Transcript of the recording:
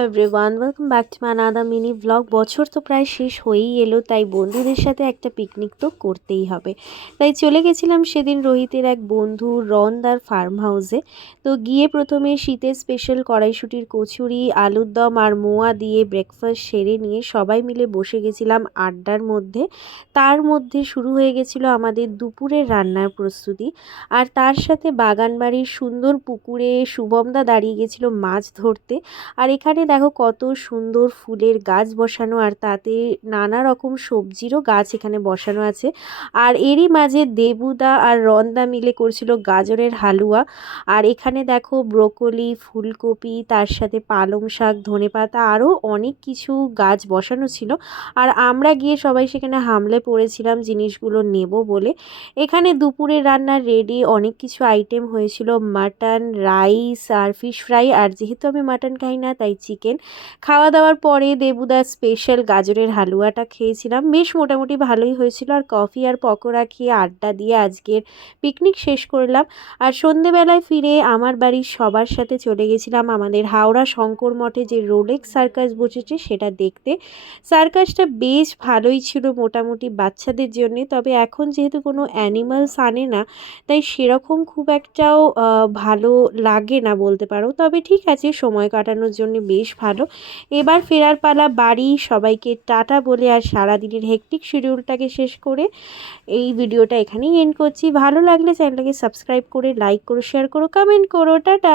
Everyone welcome back to my another mini blog. বছর তো প্রায় শেষ হয়েই এলো, তাই বন্ধুদের সাথে একটা পিকনিক তো করতেই হবে। তাই চলে গেছিলাম সেদিন রোহিতের এক বন্ধু রনদার ফার্ম হাউসে। তো গিয়ে প্রথমে শীতের স্পেশাল কড়াইশুঁটির কচুরি, আলুর দম আর মোয়া দিয়ে ব্রেকফাস্ট সেরে নিয়ে সবাই মিলে বসে গেছিলাম আড্ডার মধ্যে। তার মধ্যে শুরু হয়ে গেছিলো আমাদের দুপুরের রান্নার প্রস্তুতি। আর তার সাথে বাগানবাড়ির সুন্দর পুকুরে শুভমদা দাঁড়িয়ে গেছিলো মাছ ধরতে। আর এখানে দেখো কত সুন্দর ফুলের গাছ বসানো, আর তাতে নানা রকম সবজিরও গাছ এখানে বসানো আছে। আর এরই মাঝে দেবুদা আর রন্দা মিলে করছিল গাজরের হালুয়া। আর এখানে দেখো ব্রোকলি, ফুলকপি, তার সাথে পালং শাক, ধনেপাতা আরও অনেক কিছু গাছ বসানো ছিল। আর আমরা গিয়ে সবাই সেখানে হামলে পড়েছিলাম জিনিসগুলো নেব বলে। এখানে দুপুরের রান্না রেডি, অনেক কিছু আইটেম হয়েছিল, মাটন, রাইস আর ফিশ ফ্রাই। আর যেহেতু আমি মাটন খাই না তাই চিকেন। খাওয়া দাওয়ার পরে দেবুদার স্পেশাল গাজরের হালুয়াটা খেয়েছিলাম, বেশ মোটামুটি ভালোই হয়েছিল। আর কফি আর পকোড়া খেয়ে আড্ডা দিয়ে আজকের পিকনিক শেষ করলাম। আর সন্ধেবেলায় ফিরে আমার বাড়ির সবার সাথে চলে গেছিলাম আমাদের হাওড়া শঙ্কর মঠে যে রোলেক্স সার্কাস বসেছে সেটা দেখতে। সার্কাসটা বেশ ভালোই ছিল মোটামুটি বাচ্চাদের জন্য, তবে এখন যেহেতু কোনো অ্যানিমালস আনে না তাই সেরকম খুব একটাও ভালো লাগে না বলতে পারো। তবে ঠিক আছে, সময় কাটানোর জন্য বেশ ভালো। এবার ফেরার পালা বাড়ি। সবাইকে টাটা বলে আর সারাদিনের হেক্টিক শিডিউলটাকে শেষ করে এই ভিডিওটা এখানেই এন্ড করছি। ভালো লাগলে চ্যানেলটাকে সাবস্ক্রাইব করে লাইক করো, শেয়ার করো, কমেন্ট করো। টাটা।